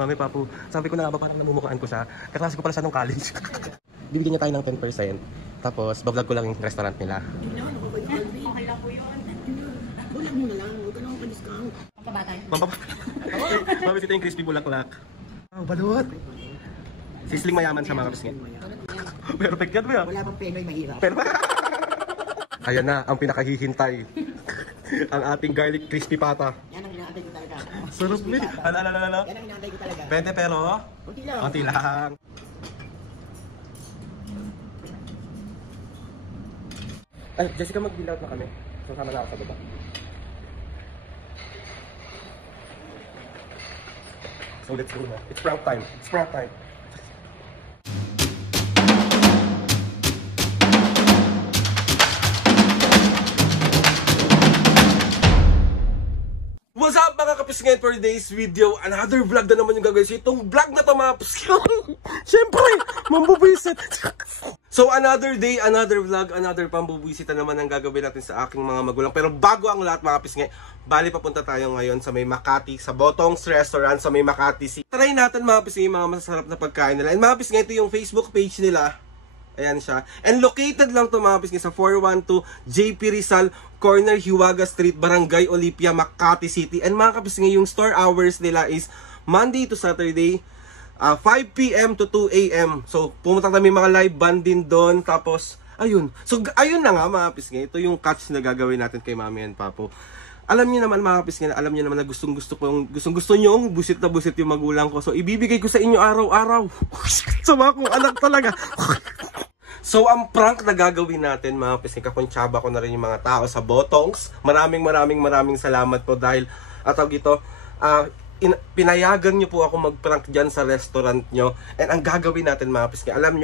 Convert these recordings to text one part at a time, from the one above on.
Mami Papu, sabi ko na nga ba parang namumukhaan ko siya. Kaklase ko pala siya nung college. Bibigyan niya tayo ng 10%. Tapos, bablog ko lang yung restaurant nila. Okay lang po yun. Bulag mo na lang. Huwag ka lang pa-discount. Pampabatay. Mami, ito yung crispy bulaklak. Wow, balot. Sisling mayaman siya mga kapisngit. Perfect yan ba yan? Wala pang penoy mahirap. Ayan na, ang pinakahihintay. Ang ating garlic crispy pata. Yan ang inaantay ko talaga. Sarap din. Ano? Yan ang inaantay ko talaga. 20 pero? Kunti lang. Kunti lang. Ay, Jessica, mag-bill out na kami. Sasama na ako sa baba. So let's go na. It's prank time. It's prank time. What's up mga kapisngit, for today's video? Another vlog na naman yung gagawin. So itong vlog na to mga kapisngit, syempre, mambubisit. So another day, another vlog, another pambubisit na naman ang gagawin natin sa aking mga magulang. Pero bago ang lahat mga kapisngit, bali papunta tayo ngayon sa may Makati, sa Botong's Restaurant sa may Makati. Try natin mga kapisngit, mga masasarap na pagkain nila. And mga kapisngit, ito yung Facebook page nila. Ayan siya. And located lang to mga kapisngit sa 412 JP Rizal, corner Hiwaga Street, Barangay Olipia, Makati City. And mga kapisngit, yung store hours nila is Monday to Saturday, 5 PM to 2 AM. So, pumunta kami mga live band din doon. Tapos, ayun. So, ayun na nga mga kapisngit. Ito yung catch na gagawin natin kay Mami and Papo. Alam niyo naman mga kapisngit, alam niyo naman na gustong-gusto niyo busit na busit yung magulang ko. So, ibibigay ko sa inyo araw-araw. Sama akong anak talaga. So, ang prank na gagawin natin, mga kapisngit, kakuntsaba ko na rin yung mga tao sa Botong's. Maraming salamat po dahil, atawag ito, pinayagan nyo po ako mag-prank dyan sa restaurant nyo. And ang gagawin natin, mga kapisngit, alam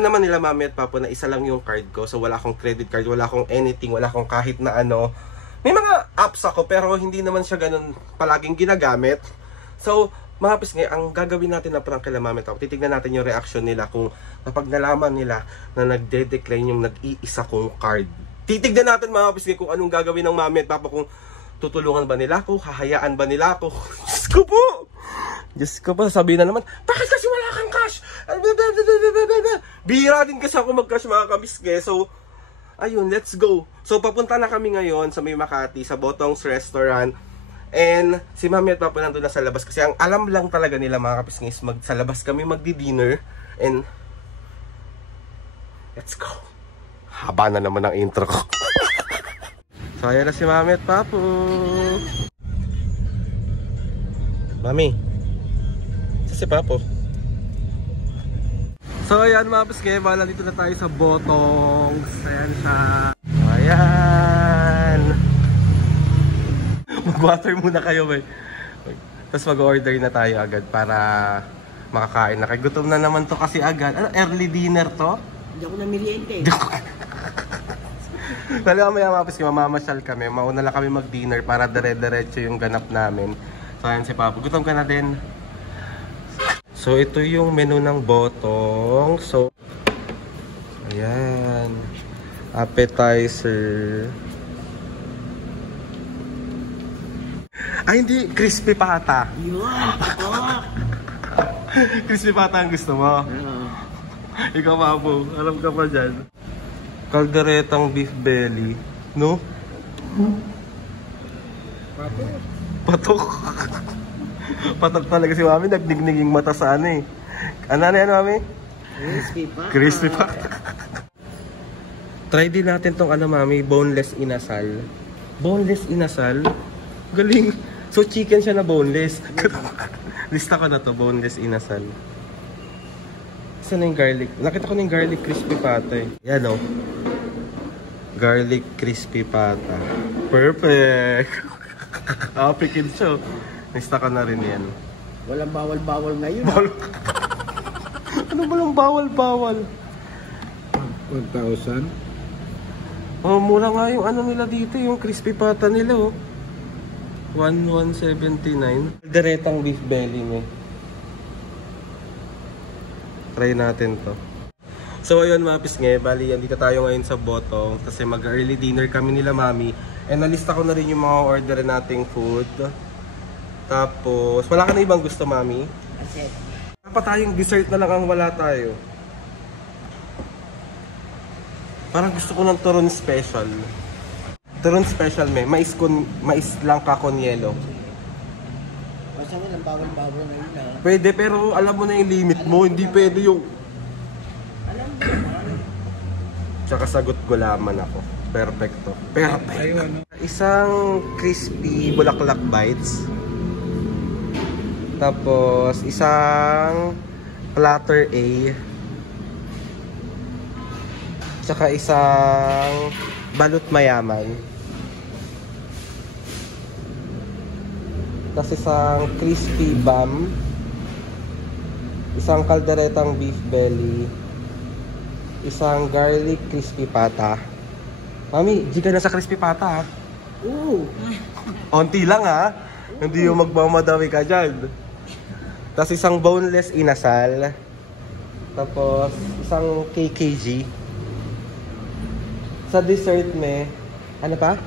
naman nila Mami at Papo na isa lang yung card ko. So, wala akong credit card, wala akong anything, wala akong kahit na ano. May mga apps ako, pero hindi naman siya ganun palaging ginagamit. So, mga kapisngit, ang gagawin natin na prank kila Mami at Papo, titignan natin yung reaction nila kung kapag nalaman nila na nagde-decline yung nag-iisa kong card. Titignan natin mga kapisngit kung anong gagawin ng Mami at Papa, kung tutulungan ba nila ako, hahayaan ba nila ako. Diyos ko po, sabihin na naman, bakit kasi wala kang cash? Bihira din kasi ako mag-cash mga kapisngit. So, ayun, let's go. So, papunta na kami ngayon sa may Makati, sa Botong's Restaurant. And si Mami at Papa nandun na sa labas kasi ang alam lang talaga nila mga kapisngit, sa labas kami magdi-dinner. And let's go. Haba na naman ang intro ko. So ayan na si Mami at Papo. Mami, si Papo. So ayan mga kapisngit, bala dito na tayo sa Botong's. Ayan siya. Ayan. Mag-water muna kayo ba. Tapos mag-order na tayo agad para makakain. Nakigutom na naman to kasi agad. Ano, early dinner to? Hindi ako na meriente. Talaga maya mga kapisngit, mamamasyal kami. Mauna lang kami mag-dinner para dire-diretso yung ganap namin. So ayan si Papo. Gutom ka na din. So ito yung menu ng Botong. So ayan. Appetizer. Ay hindi, crispy pata. Yun, ako. Crispy pata ang gusto mo? Ikaw Papo, alam ka pa dyan. Kalderetang beef belly. No? Patok. Patok talaga si Mami. Nagdigniging mata sa ano eh. Ano na yan Mami? Crispy pata. Crispy pata. Try din natin tong ano Mami, boneless inasal. Boneless inasal? Galing. So chicken siya na boneless. Lista ko na to, boneless inasal. Saan na yung garlic? Nakita ko na yung garlic crispy pata eh. Yan o. Garlic crispy pata. Perfect! Pikin siya. Lista ko na rin yan. Walang bawal-bawal ngayon. Ano ba lang bawal-bawal? 1,000? Oh, mura nga yung ano nila dito, yung crispy pata nila oh. 1,179. Diretang beef belly mo. Try natin to. So ayun mga kapisngit, bali dito tayo ngayon sa Botong kasi mag-early dinner kami nila Mami. And nalista ko na rin yung mga order nating food. Tapos, wala ka na ibang gusto, mami? Kasi, Pa tayong dessert na lang ang wala tayo. Parang gusto ko ng turon special. Turon special mais lang ka con yelo. basta mo lang bawal-bawal na yun ah. Pwede pero alam mo na yung limit mo, hindi pwede yung... Alam mo naman. Tsaka sagot gulaman ako. Perfecto. Perfect. Isang crispy bulaklak bites. Tapos isang platter A. Tsaka isang balut mayaman. Tapos isang crispy bam. Isang kalderetang beef belly. Isang garlic crispy pata. Mami, di ka na sa crispy pata ha? Oo. Onti lang ha? Hindi yung magmamadami ka dyan. Tapos isang boneless inasal. Tapos isang KKG. Sa dessert ano pa?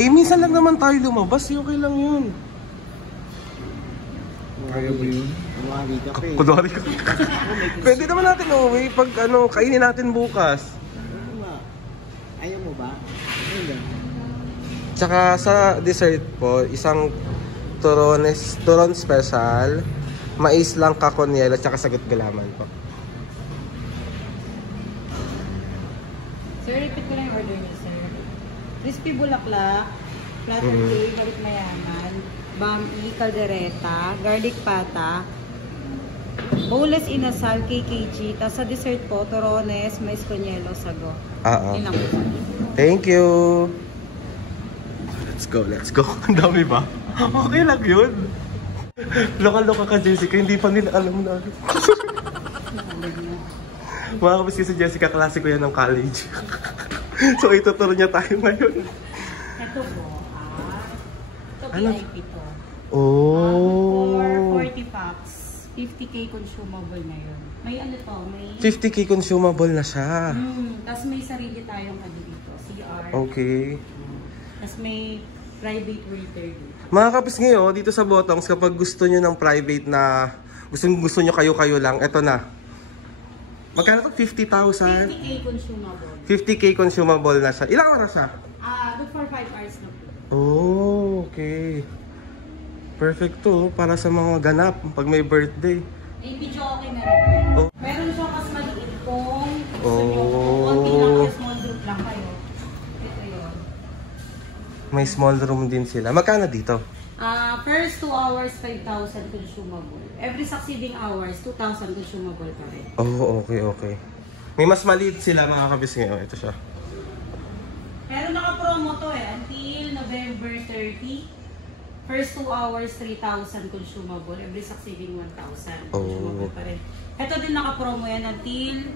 Minsan lang naman tayo lumabas. Okay lang yun. Kaya ba yun? Umari ka pa eh. Kunwari ka. Pwede naman natin umuwi pag kainin natin bukas. Ano nga? Ayaw mo ba? Ayun. Tsaka sa dessert po, isang turon special, mais lang ka con yelo, tsaka sagot gulaman po. Sir, repeat ko lang yung order niyo, sir. Crispy bulaklak, platter A, garlic mayaman, bami, caldereta, garlic pata, boneless inasal, KKG, tapos sa dessert po, torones, mais con yelo, sago. Yun lang po. Thank you! Let's go. Ang dami ba? Okay lang yun. Loka-loka ka, Jessica. Hindi pa nila alam na. Mga kapis kasi Jessica, klase ko yan ng college. So, ituturo niya tayo ngayon. Ito po, ito Ano? VIP to. Oh. For 40 packs, 50k consumable na yun. May ano to, may... 50k consumable na siya. Tapos may sarili tayong ano dito, CR. Okay. Tapos may private waiter dito. Mga kapis ngayon, dito sa Botongs, kapag gusto nyo ng private na gusto nyo kayo-kayo lang, eto na. Magkano to? 50,000? 50k consumable. 50k consumable na siya. Ilang oras siya? Good for 5 hours na po. Oh, okay. Perfect to, para sa mga ganap pag may birthday. Eh, video okay na rin. Oh. Meron siya mas maliit kung gusto nyo. Konti lang kayo, small group lang kayo. Ito yun. May small room din sila. Magkano dito? First 2 hours, 5,000 consumable. Every succeeding hours, 2,000 consumable pa rin. Oh, okay. May mas maliit sila mga kabis ngayon. Ito siya. Pero naka-promo to until November 30. First 2 hours, 3,000 consumable. Every succeeding 1,000 consumable pa rin. Ito din naka-promo yan until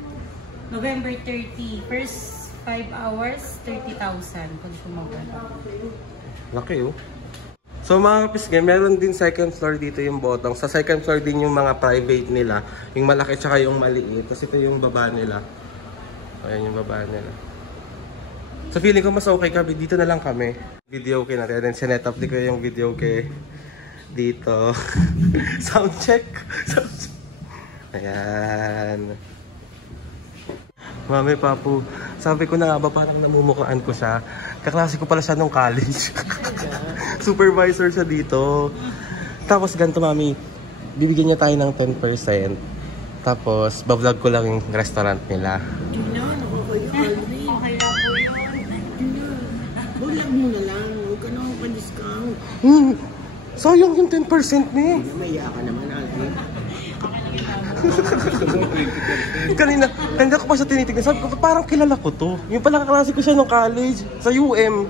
November 30. First 5 hours, 30,000 consumable. Laki oh. So mga kapisge, meron din second floor dito yung Botong. Sa second floor din yung mga private nila. Yung malaki tsaka yung maliit. Tapos ito yung baba nila. Ayan yung baba nila. So feeling ko mas okay kami. Dito na lang kami. Video okay natin. And sinet up di ko yung video okay dito. Sound check. Ayan. Mami, Papu. Sabi ko na nga ba parang namumukaan ko siya. Kaklase ko pala siya nung college. Supervisor siya dito. Tapos ganito, Mami. Bibigyan niya tayo ng 10%. Tapos, bablog ko lang yung restaurant nila. Okay lang po yun. Bulag mo na lang. Huwag ka na pa-discount. Sayang yung 10% ni. Maya ka naman, Alvin. Kanina ko pa siya tinitignan. Sabi ko, parang kilala ko to. Yung pala kaklase ko siya nung college. Sa UM.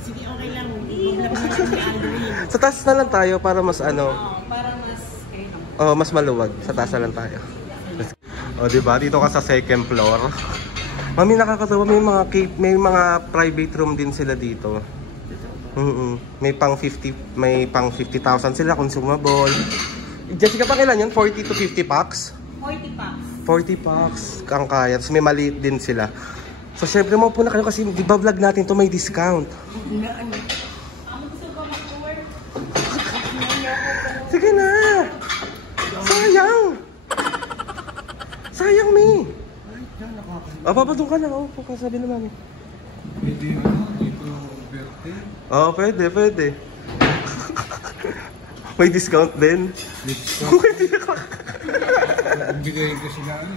Sige, okay lang. Bulag mo na lang ni Alvin. Sa taas na lang tayo para mas ano. Para mas kayo lang. Oh, mas maluwag. Sa taas na lang tayo. Oh, diba? Dito ka sa second floor. Mami, nakakatawa. May mga private room din sila dito. May pang 50,000 sila consumable. Jessica, pa kailan yun? 40 to 50 packs? 40 packs. 40 packs ang kaya. Tapos may maliit din sila. So, syempre mo po na kayo kasi di ba vlog natin to may discount? Gusto ko mag-tour? Sige na. Sayang. Sayang, Mi. Papadong ka na. Opo, kasabi na mami. Pwede ano, dito birthday. Oo, pwede, pwede. May discount din. Bigayin ko sila ano.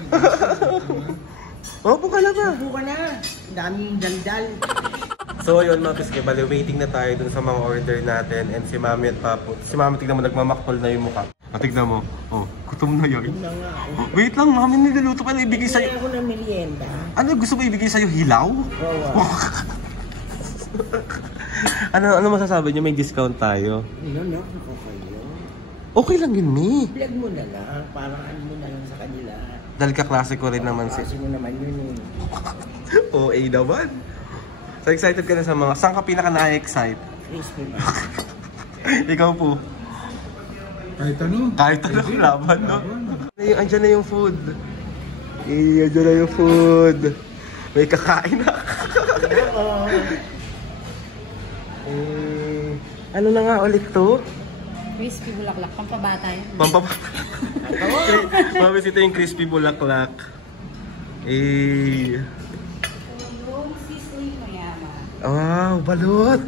Opo ka na ba? Buka na. Daming daldal. So yun mga piske, bali waiting na tayo dun sa mga order natin and si Mami at Papo. Si Mami tignan mo, nagmamakpol na yung mukha. Tignan mo, oh, gutom na yun. Na nga. Wait lang, Mami niluluto pa na ibigay sa'yo. Kaya ako ng merienda. Ano, gusto mo ibigay sa'yo? Hilaw? Oo. Ano masasabi niyo? May discount tayo. Ano, ako kayo. Okay lang yun, Mi. Vlog mo na lang. Parang ano mo na lang sa kanila. Dahil kaklase ko rin naman si... Kasi mo naman yun eh. OA naman. So excited ka na sa mga... Saan ka pinaka na-excite? Crispy ba? Ikaw po. Kahit ano. Kahit anong laban, no? Andiyan na yung food. Andiyan na yung food. May kakain na. Oo. Ano na nga ulit to? Crispy bulaklak, pampabata yan. Pampabata. Mabis ito yung crispy bulaklak. Yung sizzling mayaman. Wow, balot.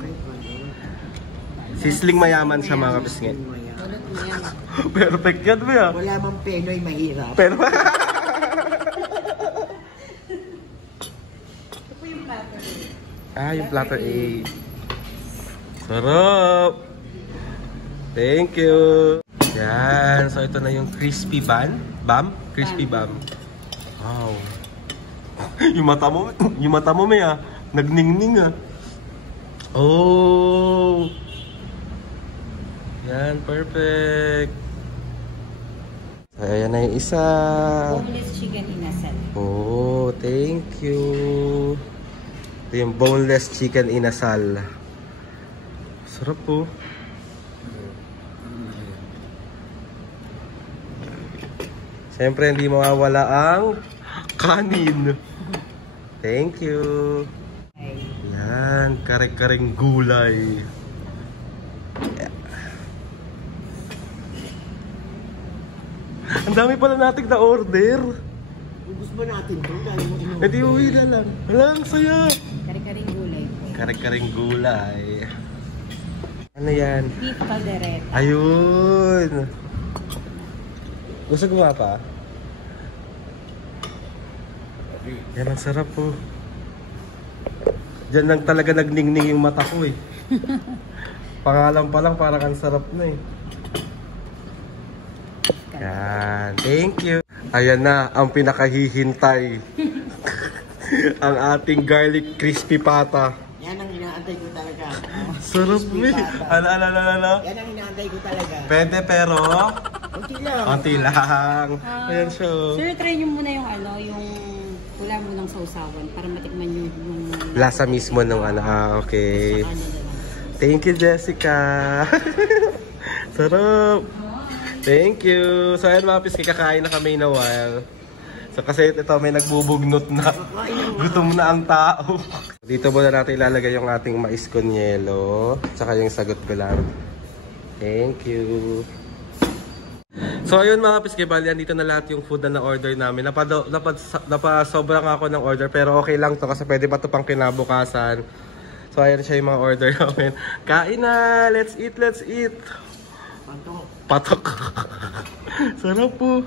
Sisling mayaman siya mga kapisngit. Balot mo yan. Perfect yan ba ya? Wala mang penoy mahirap. Pero... Ito po yung platter. yung platter A. Sarap! Thank you! Yan. So ito na yung crispy bun. Bam? Crispy bam. Wow. yung mata mo may nagningning Oh! Yan, perfect. So, ayan na yung isa. Boneless chicken inasal. Oh, thank you. Ito yung boneless chicken inasal. Sarap po. Siyempre, hindi mawawala ang kanin. Thank you. Yan, kare-kareng gulay. Ang dami pala nating na-order. Ubus ba natin ito? Dahil mo inuwi. Hindi, uwi na lang. Walang saya. Kare-karing gulay po. Kare-kareng gulay. Ano yan? Beef caldereta. Ayun. Gusto gumawa pa? Yan, ang sarap po. Diyan lang talaga nagningning yung mata ko eh. Pangalan pa lang parang ang sarap na eh. Yan, thank you. Ayan na, ang pinakahihintay. Ang ating garlic crispy pata. Yan ang inaantay ko talaga. Sarap Crispy eh. pata. Ala. Yan ang inaantay ko talaga. Pwede pero... Kunti lang. Konti lang. Ayan siya. Sir, try nyo muna yung yung wala mo ng sausawan para matikman nyo yung Lasa mismo nung okay. sa kanila lang. Thank you, Jessica. Sarap. Thank you. So, ayan mga piski, kakain na kami in a while. So, kasi ito may nagbubugnot na. Gutom na ang tao. Dito muna natin ilalagay yung ating mais con yelo. Tsaka yung sagot gulang. Thank you. So, ayun mga piski, bali, andito na lahat yung food na na-order namin. Napasobra nga ako ng order, pero okay lang to kasi pwede pa to pang kinabukasan. So, ayan siya yung mga order namin. Kain na! Let's eat, let's eat! Patok. Sarap po.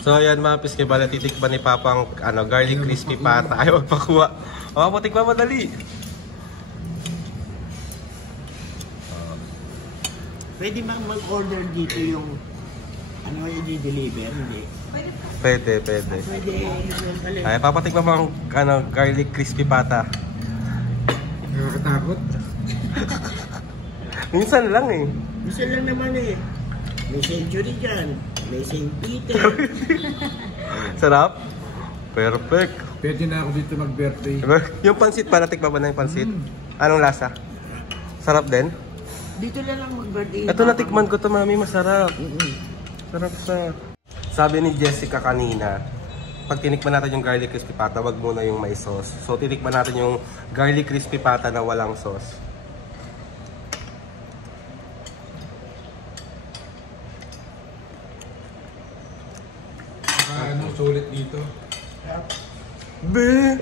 So ayan mga piske, bala titikman ni Papang garlic crispy pata. Ayaw magpakuha. Patikman madali. Pwede bang mag-order dito yung yung i-deliver? Hindi. Pwede. Pwede. Ay, papatikman mo ang garlic crispy pata. Nakakatakot. Minsan lang eh. Isa lang naman eh. May century dyan. May St. Peter. Sarap. Perfect. Pwede na ako dito mag-birthday. Yung pansit pala, tikman ba na yung pansit? Anong lasa? Sarap din? Dito na lang mag-birthday. Ito natikman ko to, mami, masarap. Sarap sa. Sabi ni Jessica kanina, pag tinikman natin yung garlic crispy pata, wag muna yung may sauce. So tinikman natin yung garlic crispy pata na walang sauce. Ano, sulit dito. Be!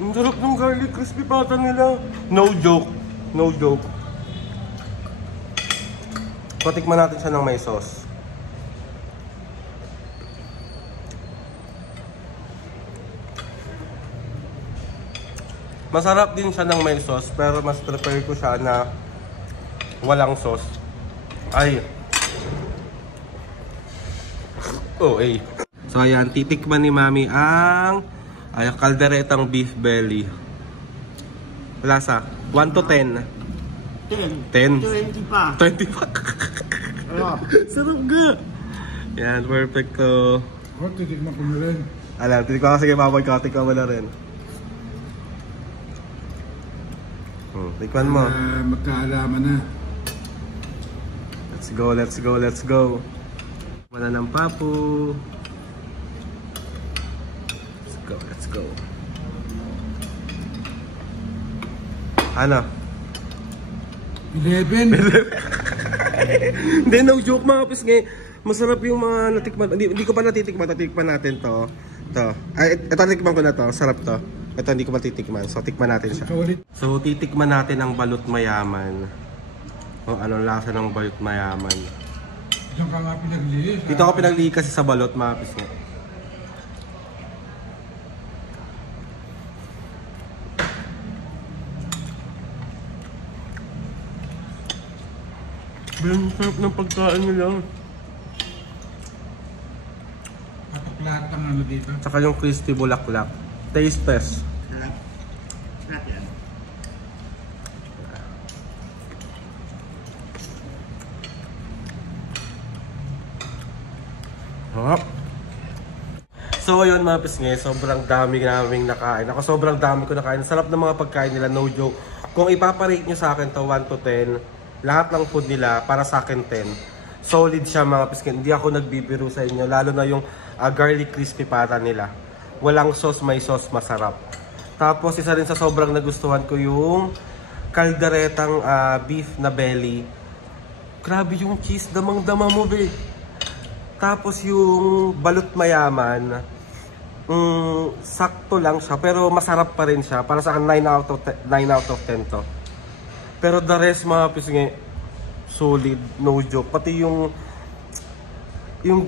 Ang sarap ng garlic crispy pata nila. No joke. No joke. Patikman natin siya ng may sauce. Masarap din siya ng may sauce, pero mas prefer ko siya na walang sauce. Ay. Oh, eh. So ayan, titikman ni Mami ang kalderetang beef belly. Lasa, 1 to 10. 10. 10. 20 pa. 20 pa. Sarap ga. Yan, perfect to. Oh, titignan ko na rin. Alam, titikman ka sige, mabagkatik ka mo na rin. Tikman mo. Magkaalaman na. Let's go, let's go, let's go. Wala ng papu. Let's go, let's go. Ano? 11. Hindi, no joke mga kapis ngayon. Masarap yung mga natikman. Hindi ko pa natitikman. Tatikman natin to. Ay, ito natikman ko na to. Sarap to. Ito hindi ko matitikman. So, tikman natin siya. So, titikman natin ang balot mayaman. O, anong lasa ng balot mayaman. Diyan ka nga pinaglihi. Dito ako pinaglihi kasi sa balot mga kapis ngayon. Ang sarap ng pagkain nila. Patok lahat ng ano dito. Tsaka yung crispy bulaklak. Taste test. Sarap. Sarap yan. Sarap. So ayun mga pisngi, sobrang dami naming nakain. Ako sobrang dami ko nakain. Sarap ng mga pagkain nila, no joke. Kung ipaparate nyo sa akin to 1 to 10, lahat ng food nila para sa akin 10. Solid siya mga pisngi. Hindi ako nagbibiro sa inyo, lalo na yung garlic crispy pata nila. Walang sauce, may sauce, masarap. Tapos isa rin sa sobrang nagustuhan ko yung kalderetang beef na belly. Grabe yung cheese, damang-dama mo be. Tapos yung balot mayaman, sakto lang siya pero masarap pa rin siya. Para sa akin 9 out of 10 to. Pero the rest mga pisngi, solid, no joke. Pati yung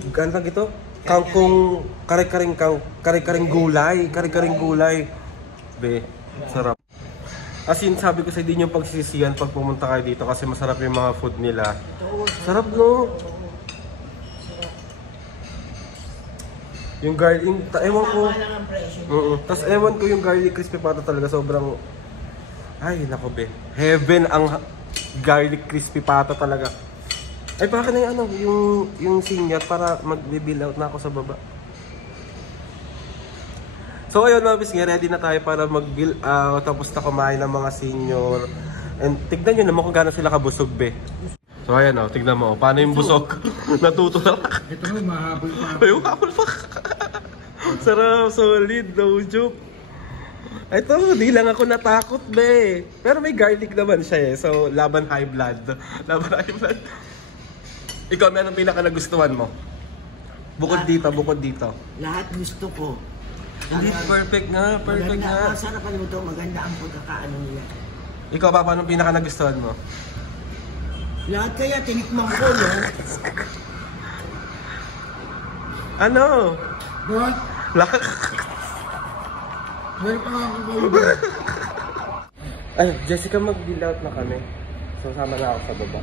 ganda gito, kangkong, kare-karing gulay. Be, sarap. As in, sabi ko sa hindi nyo pagsisisihan pag pumunta kayo dito kasi masarap yung mga food nila. Sarap no? Yung garlic, ewan ko. Tapos ewan ko yung garlic crispy pata talaga sobrang, ay nako be, heaven ang garlic crispy pata talaga. Ay baka na yung ano, yung senior para mag-bill out na ako sa baba. So ayun mga bisngi, ready na tayo para mag-bill out, tapos na kumain ng mga senior. And tignan nyo naman kung gano'n sila kabusog be. So ayan o, tignan mo, paano yung busog? Natutulak. Ito mo, mahabol pa. Ay, mahabol pa. Sarap, solid, no joke. Ito, di lang ako natakot be. Pero may garlic naman siya eh. So, laban high blood. Laban high blood. Ikaw, may anong pinaka nagustuhan mo? Bukod dito. Lahat gusto ko. Hindi, perfect nga. Maganda, sarapan mo to, maganda ang pagkakaano nila. Ikaw pa, paano pinaka nagustuhan mo? Lahat kaya tinikman ko, no? Ano? What? Lahat. Meron pa nga ako. Ay, Jessica, mag-bill out na kami. So, sama na ako sa baba.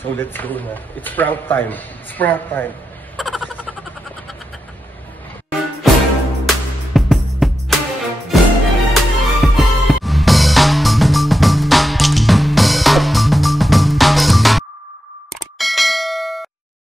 So, let's go na. It's prank time.